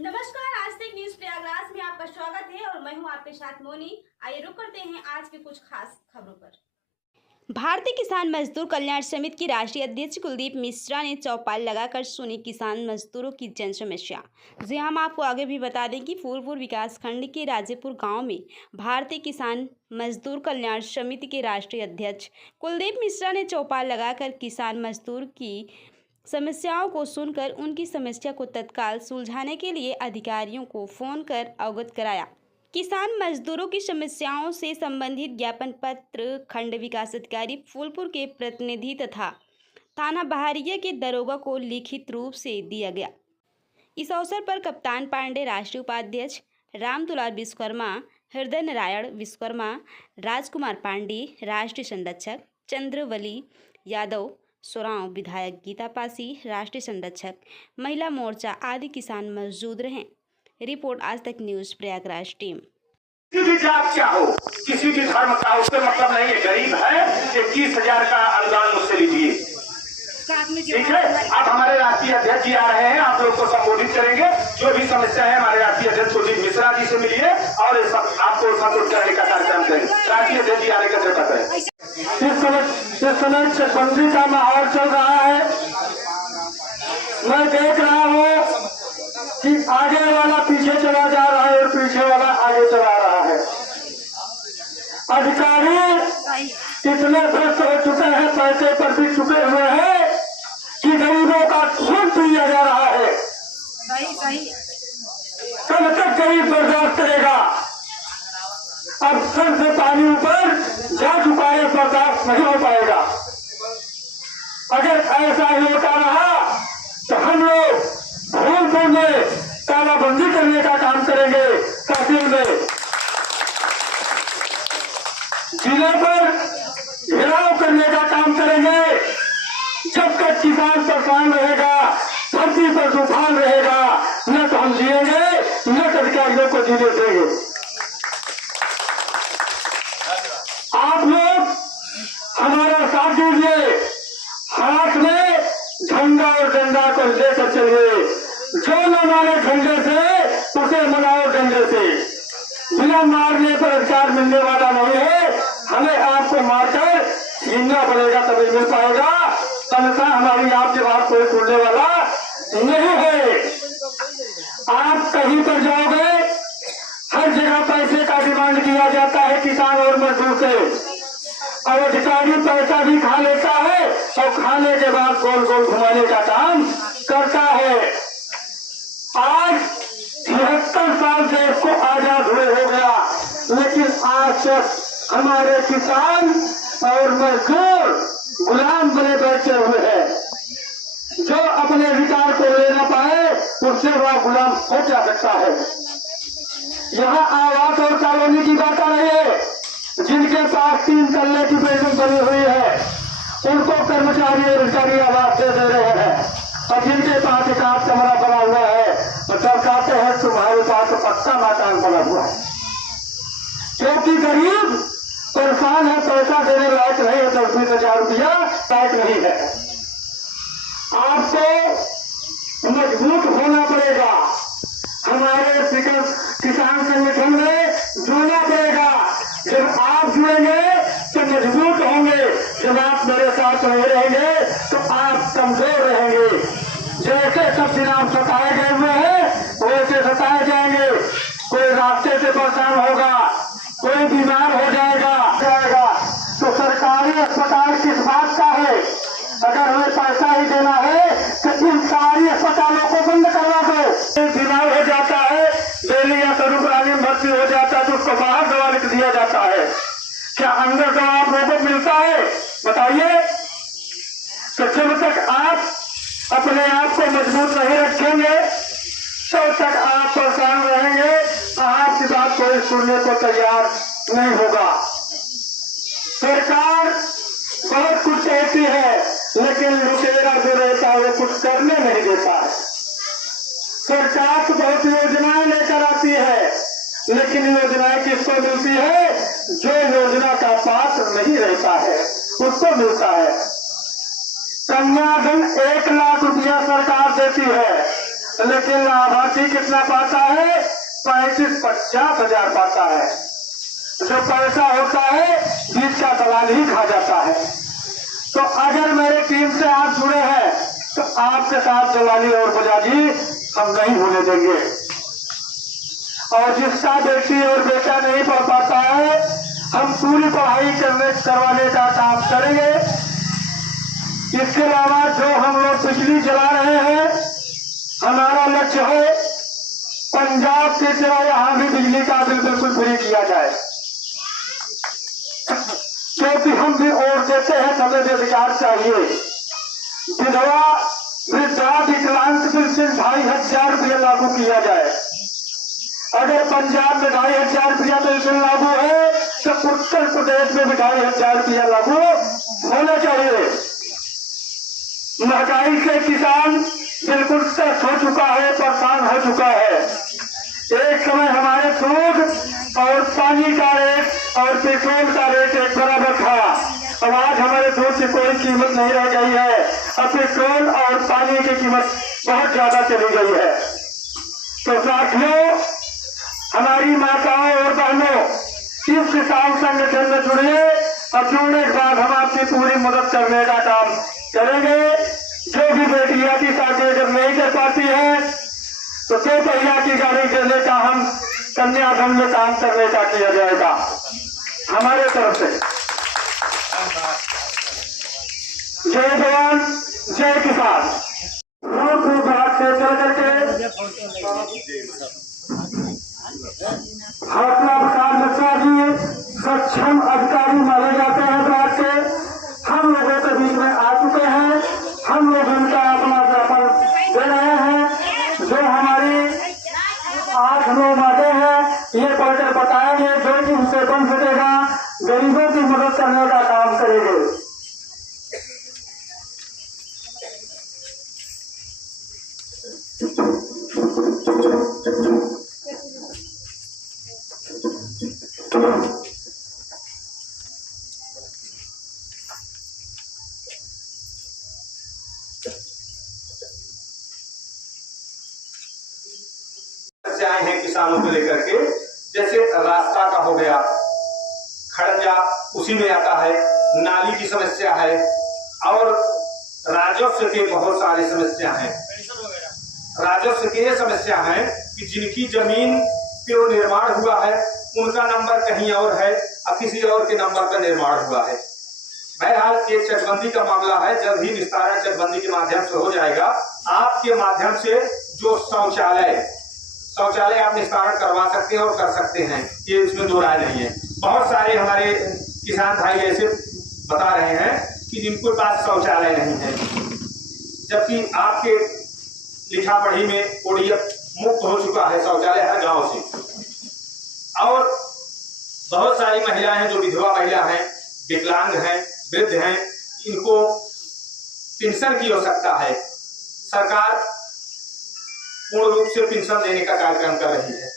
नमस्कार, आज तक न्यूज प्रयागराज में आपका स्वागत है और मैं हूं आपके साथ मोनी। आइए रुक करते हैं आज के कुछ खास खबरों पर। भारतीय किसान मजदूर कल्याण समिति की राष्ट्रीय अध्यक्ष कुलदीप मिश्रा ने चौपाल लगाकर सुनी किसान मजदूरों की जन समस्या। जी हम आपको आगे भी बता दें कि फूलपुर विकासखंड के राजेपुर गांव में भारतीय किसान मजदूर कल्याण समिति के राष्ट्रीय अध्यक्ष कुलदीप मिश्रा ने चौपाल लगाकर किसान मजदूर की समस्याओं को सुनकर उनकी समस्या को तत्काल सुलझाने के लिए अधिकारियों को फोन कर अवगत कराया। किसान मजदूरों की समस्याओं से संबंधित ज्ञापन पत्र खंड विकास अधिकारी फूलपुर के प्रतिनिधि तथा थाना बहारिया के दरोगा को लिखित रूप से दिया गया। इस अवसर पर कप्तान पांडे, राष्ट्रीय उपाध्यक्ष रामदुलार विश्वकर्मा, हृदय नारायण विश्वकर्मा, राजकुमार पांडे, राष्ट्रीय संरक्षक चंद्रवली यादव, सोराव विधायक गीता पासी, राष्ट्रीय संरक्षक महिला मोर्चा आदि किसान मौजूद रहे। रिपोर्ट आज तक न्यूज प्रयागराज टीम। किसी भी जात क्या हो, किसी भी धर्म का, उससे मतलब नहीं है। गरीब है, 21,000 का अनुदान मुझसे लीजिए, ठीक है। अब हमारे राष्ट्रीय अध्यक्ष जी आ रहे हैं, आप लोग को संबोधित करेंगे। जो भी समस्या है हमारे राष्ट्रीय अध्यक्ष कुलदीप मिश्रा जी से मिलिए और आपको संबोधित करने का कार्यक्रम करेंगे। राष्ट्रीय अध्यक्ष जी आने का जरूरत है। इस समय चकबंदी का माहौल चल रहा है। मैं देख रहा हूँ कि आगे वाला पीछे चला जा रहा है और पीछे वाला आगे चला रहा है। अधिकारी इतने भ्रष्ट हो चुके हैं, पैसे पर भी चुके हुए हैं कि गरीबों का खून पिया जा रहा है। कब तक गरीब बर्दाश्त करेगा? अब सर से पानी ऊपर जा चुका है, बर्दाश्त नहीं हो पाएगा। अगर ऐसा ही होता रहा तो हम लोग फूलपुर में तालाबंदी करने का काम करेंगे, तहसील में, जिले पर घेराव करने का काम करेंगे। जब तक किसान परेशान रहेगा, धरती पर तूफान रहेगा, न तो हम जिएंगे न तो अधिकारियों को जीने देंगे। आप लोग हमारा साथ दीजिए, हाथ में झंडा और डंडा को लेकर चलिए। जो न माने झंडे से उसे मनाओ डंडे से। बिना मारने पर अधिकार मिलने वाला नहीं है। हमें आपको मारकर छीनना पड़ेगा तभी मिल पाएगा, अन्यथा हमारी आपकी बात कोई सुनने वाला नहीं है। आप कहीं पर जाओगे, हर जगह पैसे का डिमांड किया जाता है किसान और मजदूर से। और अधिकारी पैसा भी खा लेता है और खाने के बाद गोल गोल घुमाने का काम करता है। आज 73 साल देश को आजाद हुए हो गया, लेकिन आज तक हमारे किसान और मजदूर गुलाम बने बैठे हुए हैं। जो अपने अधिकार को ले न पाए उससे वह गुलाम हो जा सकता है। यहाँ आवास और कॉलोनी की बात आ रही है। जिनके पास 3 तल्ले की बिल्डिंग बनी हुई है उनको कर्मचारी और अधिकारी आवास दे रहे हैं, और जिनके पास एक आध कमरा बना हुआ है तो सब कहते हैं तुम्हारे पास पक्का मकान बना हुआ है। क्योंकि गरीब परेशान है, पैसा देने लायक नहीं है, 10-20,000 रुपया लायक नहीं है। आपको मजबूत होना पड़ेगा, हमारे किसान संगठन में जुड़ना पड़ेगा। जब आप जुड़ेंगे तो मजबूत होंगे, जब आप मेरे साथ नहीं रहेंगे तो आप कमजोर रहेंगे। जैसे सब दिन आप सताए गए हुए हैं वैसे सताए जाएंगे। कोई रास्ते से परेशान होगा, कोई बीमार हो जाएगा तो सरकारी अस्पताल किस बात का है? अगर हमें पैसा ही देना है तो इन सारी अस्पतालों को बंद करवा दो। बीमार हो जाता है, दिल्ली या सरुग्रामी में भर्ती हो जाता है तो उसको बाहर दवा लिख दिया जाता है। क्या अंदर दवा आप लोगों को मिलता है? बताइए। तो जब तक आप अपने आप को मजबूत नहीं रखेंगे तब तक आप परेशान रहेंगे, आपकी बात कोई सुनने को तैयार नहीं होगा। सरकार बहुत कुछ कहती है लेकिन लुटेरा जो रहता है वो कुछ करने नहीं देता है। सरकार तो बहुत योजनाएं लेकर आती है लेकिन योजनाएं किसको मिलती है? जो योजना का पात्र नहीं रहता है उसको मिलता है। कन्याधन 1 लाख रुपया सरकार देती है लेकिन लाभार्थी व्यक्ति कितना पाता है? 35-50 हजार पाता है। जो पैसा होता है जिसका दलाल ही खा जाता है। तो अगर मेरे टीम से आप जुड़े हैं तो आपके साथ दलाली और बजाजी हम नहीं होने देंगे। और जिसका बेटी और बेटा नहीं पढ़ पाता है, हम पूरी पढ़ाई करवाने का काम करेंगे। इसके अलावा जो हम लोग बिजली जला रहे हैं, हमारा लक्ष्य है पंजाब की तरह यहां भी बिजली का बिल बिल्कुल फ्री किया जाए, क्योंकि हम भी और देते हैं, हमें भी अधिकार चाहिए। विधवा वृद्धा विकलांग पेंशन 2500 रुपया लागू किया जाए। अगर पंजाब में 2500 रुपया पेंशन लागू है तो उत्तर प्रदेश में भी 2500 रुपया लागू होना चाहिए। महंगाई से किसान बिल्कुल सख्त हो चुका है, परेशान हो चुका है। एक समय हमारे दूध और पानी का रेट और पेट्रोल का रेट एक बराबर था। अब आज हमारे दूध की कोई कीमत नहीं रह गई है। अब पेट्रोल और पानी की कीमत बहुत ज्यादा चली गई है। तो साथियों, हमारी माताओं और बहनों, इस किसान संगठन में जुड़िए और जुड़ने के बाद हम आपकी पूरी मदद करने का काम करेंगे। जो भी बेटियां की शादी अगर नहीं कर पाती है तो 2 पहिया की गाड़ी देने का हम कन्याधन में काम करने का किया जाएगा हमारे तरफ से। जय जवान जय किसान। विभाग से चल करके हौसला प्रसाद मिश्रा जी सक्षम अधिकारी माने जाते हैं विभाग के, हम लोगों के बीच में आ चुके हैं। हम लोग उनका अपना ज्ञापन दे रहे हैं। जो हमारी 8-9 बातें हैं ये पढ़कर बताएंगे, जो कि उनसे बन सकेगा गरीबों की मदद करने का काम करेंगे। समस्याएं हैं किसानों को लेकर के, जैसे रास्ता का हो गया, खड़ंजा उसी में आता है, नाली की समस्या है और राजस्व की बहुत सारी समस्या है। राजस्व की ये समस्या है कि जिनकी जमीन पे निर्माण हुआ है उनका नंबर कहीं और है और किसी और के नंबर पर निर्माण हुआ है। बहरहाल एक चकबंदी का मामला है, जल्द ही निस्तारण चकबंदी के माध्यम से हो जाएगा। आपके माध्यम से जो शौचालय आप निस्तारण करवा सकते हैं और कर सकते हैं, ये इसमें दो राय नहीं है। बहुत सारे हमारे किसान भाई ऐसे बता रहे हैं कि जिनको पास शौचालय नहीं है, जबकि आपके लिखा पढ़ी में ओडीएफ मुक्त हो चुका है शौचालय हर गांव से। और बहुत सारी महिलाएं हैं जो विधवा महिला हैं, विकलांग हैं, वृद्ध हैं, इनको पेंशन की आवश्यकता है। सरकार पूर्ण रूप से पेंशन देने का कार्यक्रम कर रही है।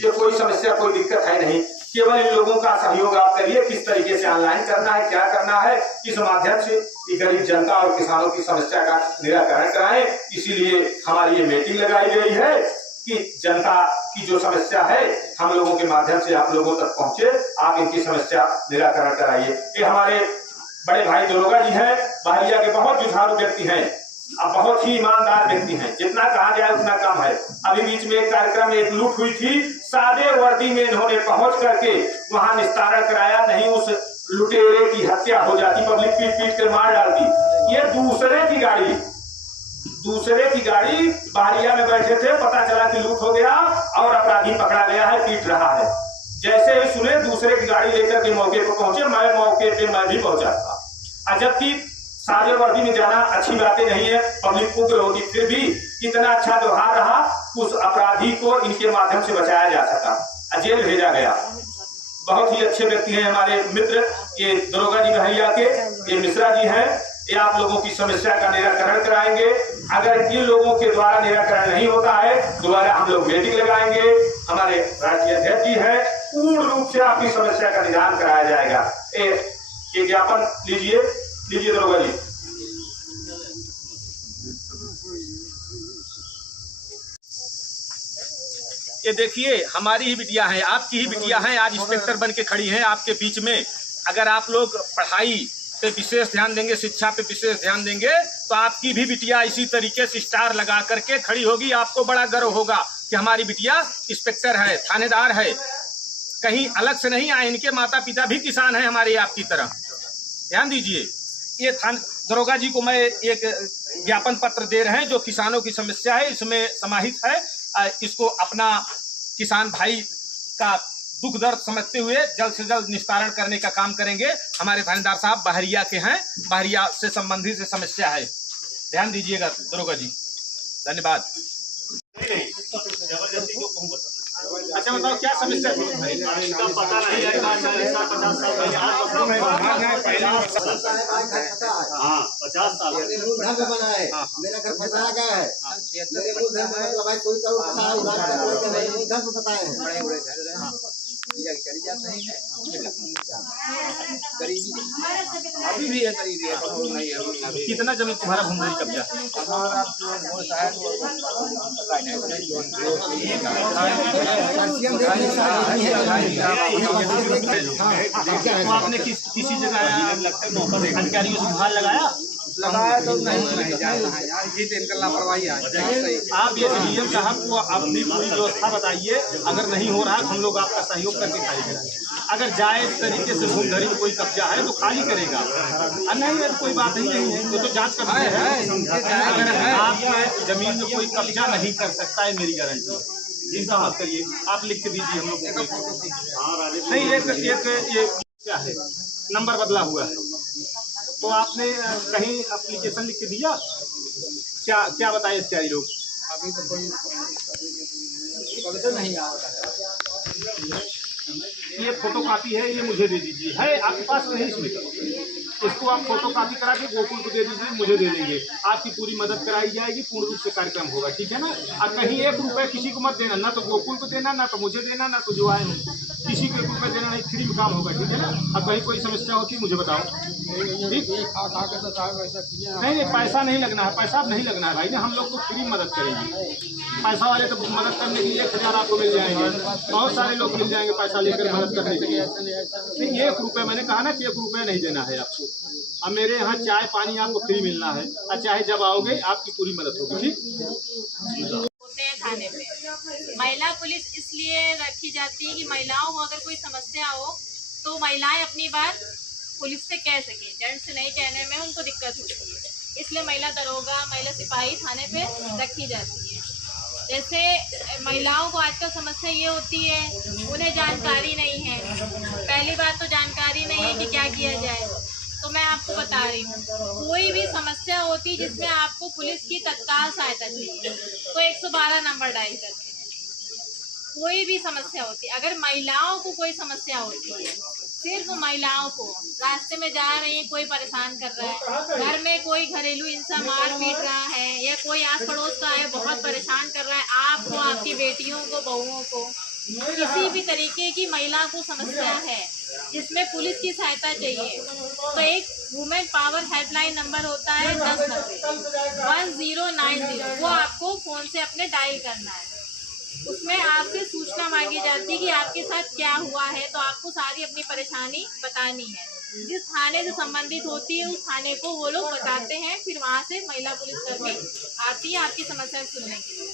ये कोई समस्या कोई दिक्कत है नहीं, केवल इन लोगों का सहयोग आप करिए। किस तरीके से ऑनलाइन करना है, क्या करना है, इस माध्यम से गरीब जनता और किसानों की समस्या का निराकरण कराएं। इसीलिए हमारी ये मीटिंग लगाई गई है कि जनता की जो समस्या है हम लोगों के माध्यम से आप लोगों तक पहुंचे, आप इनकी समस्या निराकरण कराइए। ये हमारे बड़े भाई दरोगा जी हैं, बहरिया के बहुत जुझारू व्यक्ति हैं, अब बहुत ही ईमानदार व्यक्ति हैं, जितना कहा जाए उतना कम है। अभी बीच में एक कार्यक्रम में एक लूट हुई थी, सादे वर्दी में इन्होंने पहुंच करके वहां निस्तारण कराया, नहीं उस लुटेरे की हत्या हो जाती, पब्लिक पीट पीट कर मार डालती। ये दूसरे की गाड़ी बहरिया में बैठे थे, पता चला कि लूट हो गया और अपराधी पकड़ा गया है, पीट रहा है। जैसे ही सुने दूसरे की गाड़ी लेकर के मौके पर पहुंचे, मैं मौके पे मैं भी पहुंचा था। जबकि सादे वर्दी में जाना अच्छी बातें नहीं है, पब्लिक को होती, फिर भी इतना अच्छा व्यवहार रहा, उस अपराधी को इनके माध्यम से बचाया जा सका, जेल भेजा गया। बहुत ही अच्छे व्यक्ति हैं हमारे मित्र, ये दरोगा जी बहरिया के, ये मिश्रा जी हैं, ये आप लोगों की समस्या का निराकरण कराएंगे। अगर इन लोगों के द्वारा निराकरण नहीं होता है, दोबारा हम लोग मीटिंग लगाएंगे। हमारे राष्ट्रीय अध्यक्ष जी हैं, पूर्ण रूप से आपकी समस्या का निदान कराया जाएगा। ये ज्ञापन लीजिए दरोगा जी। ये देखिए हमारी ही बिटिया हैं, आपकी ही बिटिया हैं, आज इंस्पेक्टर बन के खड़ी हैं आपके बीच में। अगर आप लोग पढ़ाई पे विशेष ध्यान देंगे, शिक्षा पे विशेष ध्यान देंगे, तो आपकी भी बिटिया इसी तरीके से स्टार लगा करके खड़ी होगी। आपको बड़ा गर्व होगा कि हमारी बिटिया इंस्पेक्टर है, थानेदार है, कहीं अलग से नहीं आए। इनके माता पिता भी किसान हैं हमारे आपकी तरह। ध्यान दीजिए, ये दरोगा जी को मैं एक ज्ञापन पत्र दे रहे हैं जो किसानों की समस्या है इसमें समाहित है। इसको अपना किसान भाई का दुख दर्द समझते हुए जल्द से जल्द निस्तारण करने का काम करेंगे। हमारे थानेदार साहब बहरिया के हैं, बहरिया से संबंधित से समस्या है, ध्यान दीजिएगा दरोगा जी। धन्यवाद। अच्छा बताओ क्या समस्या थी? पता नहीं है। 50 साल घर पे बना है, मेरा घर फंसा गया है। मेरे मुंह घर में मतलब भाई कोई करोड़ सारा उधार कर कोई नहीं, घर पे बताए हैं। बड़े बड़े घर चली जाते हैं, गरीबी अभी भी है, गरीबी है, नहीं है। कितना जमीन तुम्हारा भूमि कब्जा? हमारा तो आपने किसी जगह अधिकारियों से गुहार लगाया तो नहीं यार, ये इनका लापरवाही है। आप ये डीएम साहब को अपनी पूरी व्यवस्था बताइए। अगर नहीं हो रहा हम लोग आपका सहयोग करके खाली कराएंगे। अगर जायज तरीके से भूमधरी में कोई कब्जा है तो खाली करेगा, और नहीं है तो कोई बात ही नहीं है, तो जांच करते हैं। अगर आपके जमीन में कोई कब्जा नहीं कर सकता है, मेरी गारंटी, चिंता मत करिए। आप लिख के दीजिए हम लोग को। नहीं एक ये क्या है, नंबर बदला हुआ है, तो आपने कहीं एप्लीकेशन लिख के दिया? क्या क्या बताए अधिकारी लोग? अभी तो कोई तो नहीं आता है। ये फोटो कापी है, ये मुझे दे दीजिए। है आपके पास नहीं इसमें? इसको आप फोटो कापी करा के गोकुल को दे दीजिए, मुझे दे देंगे। आपकी पूरी मदद कराई जाएगी, पूर्ण रूप से कार्यक्रम होगा, ठीक है ना? और कहीं 1 रुपये किसी को मत देना, ना तो गोकुल को देना, ना तो मुझे देना, ना तो जो आए हो किसी को 1 रुपये देना नहीं। फ्री में काम होगा, ठीक है ना? अब कहीं कोई समस्या होती है मुझे बताओ, ठीक? नहीं पैसा नहीं लगना है, पैसा नहीं लगना है भाई ने, हम लोग तो फ्री मदद करेंगे। पैसा वाले तो मदद करने के लिए 1000 आपको मिल जाएंगे, बहुत सारे लोग मिल जाएंगे पैसा लेकर मदद करने के लिए। नहीं 1 रुपये, मैंने कहा ना कि 1 रुपये नहीं देना है आपको। अब मेरे यहाँ चाय पानी आपको फ्री मिलना है, और चाहे जब आओगे आपकी पूरी मदद होगी, ठीक? होते हैं थाने पे। महिला पुलिस इसलिए रखी जाती है कि महिलाओं को अगर कोई समस्या हो तो महिलाएं अपनी बात पुलिस से कह सके, जेंट्स से नहीं कहने में उनको दिक्कत होती है। इसलिए महिला दरोगा, महिला सिपाही थाने पे रखी जाती है। जैसे महिलाओं को आजकल समस्या ये होती है, उन्हें जानकारी नहीं है। पहली बात तो जानकारी नहीं है कि क्या किया जाए, तो मैं आपको बता रही हूँ, कोई भी समस्या होती जिसमें आपको पुलिस की तत्काल सहायता चाहिए तो 112 नंबर डायल करते हैं। कोई भी समस्या होती है, अगर महिलाओं को कोई समस्या होती है, सिर्फ महिलाओं को, रास्ते में जा रही है, कोई परेशान कर रहा है, घर में कोई घरेलू इंसान मार पीट रहा है, या कोई आस पड़ोस का है बहुत परेशान कर रहा है आपको, आपकी बेटियों को, बहुओं को, किसी भी तरीके की महिला को समस्या है जिसमें पुलिस की सहायता चाहिए, तो एक वुमेन पावर हेल्पलाइन नंबर होता है 1090 वो आपको फोन से अपने डायल करना है। उसमें आपसे सूचना मांगी जाती है कि आपके साथ क्या हुआ है, तो आपको सारी अपनी परेशानी बतानी है। जिस थाने से संबंधित होती है उस थाने को वो लोग बताते हैं, फिर वहाँ से महिला पुलिसकर्मी आती है आपकी समस्या सुनने के लिए।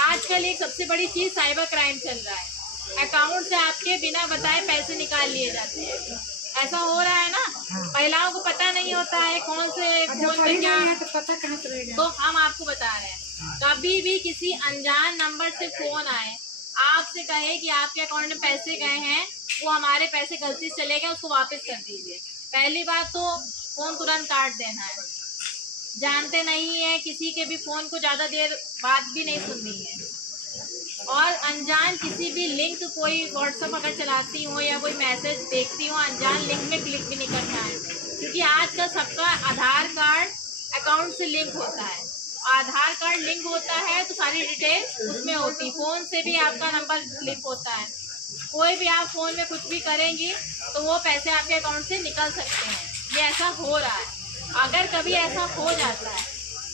आजकल एक सबसे बड़ी चीज़ साइबर क्राइम चल रहा है। अकाउंट से आपके बिना बताए पैसे निकाल लिए जाते हैं, ऐसा हो रहा है ना। महिलाओं को पता नहीं होता है कौन से फोन पे क्या, तो पता कहाँ से रहेगा। तो हम आपको बता रहे हैं, कभी भी किसी अनजान नंबर से फोन आए, आपसे कहे कि आपके अकाउंट में पैसे गए हैं, वो हमारे पैसे गलती से चले गए, उसको वापस कर दीजिए। पहली बात तो फोन तुरंत काट देना है। जानते नहीं है, किसी के भी फोन को ज़्यादा देर बात भी नहीं सुननी है। और अनजान किसी भी लिंक, कोई व्हाट्सएप अगर चलाती हो या कोई मैसेज देखती हो, अनजान लिंक में क्लिक भी नहीं करना है, क्योंकि आजकल सबका आधार कार्ड अकाउंट से लिंक होता है। आधार कार्ड लिंक होता है तो सारी डिटेल उसमें होती है, फ़ोन से भी आपका नंबर लिंक होता है। कोई भी आप फ़ोन में कुछ भी करेंगी तो वो पैसे आपके अकाउंट से निकल सकते हैं। ये ऐसा हो रहा है। अगर कभी ऐसा हो जाता है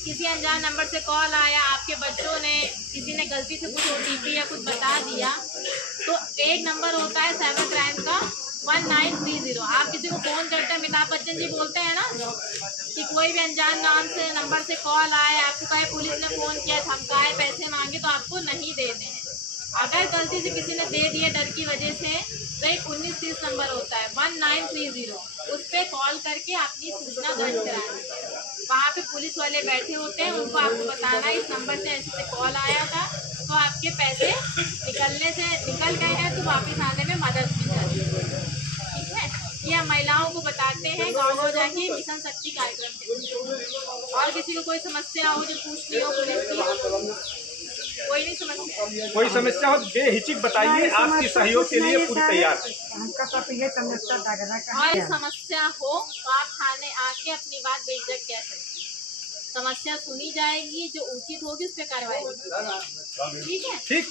किसी अनजान नंबर से कॉल आया, आपके बच्चों ने, किसी ने गलती से कुछ OTP या कुछ बता दिया, तो एक नंबर होता है साइबर क्राइम का 1930। आप किसी को फ़ोन करते हैं, अमिताभ बच्चन जी बोलते हैं ना कि कोई भी अनजान नाम से नंबर से कॉल आए, आपको कहे पुलिस ने फ़ोन किया, धमकाए, पैसे मांगे, तो आपको नहीं देने हैं। अगर गलती से किसी ने दे दिए डर की वजह से, तो एक 1930 नंबर होता है 1930, उस पर कॉल करके अपनी सूचना दर्ज करानी है। वहाँ पे पुलिस वाले बैठे होते हैं, उनको आपको बताना है इस नंबर से ऐसे कॉल आया था, तो आपके पैसे निकल गए हैं, तो वापस आने में मदद की जाती है। ठीक है, ये हम महिलाओं को बताते हैं गाँव जाके मिशन शक्ति कार्यक्रम के। और किसी को कोई समस्या हो जो पूछनी हो पुलिस की, कोई नहीं समस्या, कोई समस्या हो बेहिचक बताइए, आपकी सहयोग के लिए पूरी तैयार है। और समस्या हो तो आप थाने आके अपनी बात बेझिझक कह सकते हैं। समस्या सुनी जाएगी, जो उचित होगी उस पर कार्रवाई होगी। ठीक है। ठीक।